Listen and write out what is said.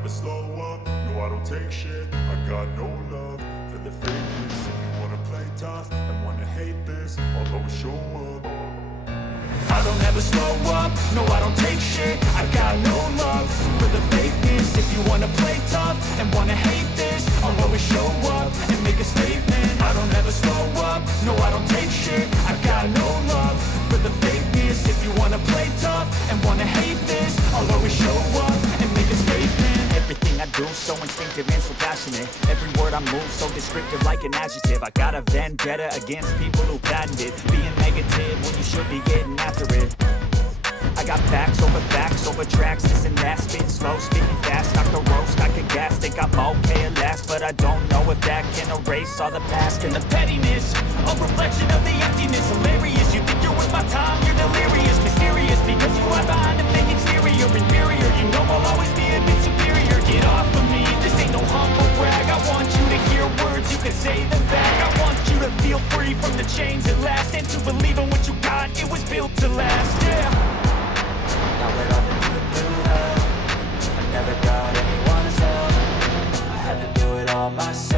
never slow up, no I don't take shit. I got no love for the fakeness. If you wanna play tough and wanna hate this, I'll always show up. I don't ever slow up, no I don't take shit. I got no love for the fakeness. If you wanna play tough and wanna hate this, I'll always show up and make a statement. I don't ever slow up, no I don't take shit. I got no love for the fakeness. If you wanna play tough and wanna hate this, I'll always show up and make a statement. Everything I do, so instinctive and so passionate. Every word I move, so descriptive like an adjective. I got a vendetta against people who patented being negative when you should be getting after it. I got facts over tracks, this and that. Spitting slow, speaking fast, knock the roast, I can gas. Think I'm okay at last, but I don't know if that can erase all the past. And the pettiness, a reflection of the emptiness. Hilarious, you think you're worth my time, you're delirious. Mysterious, because you hide behind a fake exterior. Inferior, you know I'll always be a bit superior. Get off of me, this ain't no humble brag. I want you to hear words, you can say them back. I want you to feel free from the chains at last, and to believe in what you got, it was built to last, yeah. Now we're on into a new hell. I never got anyone's help. I had to do it all myself.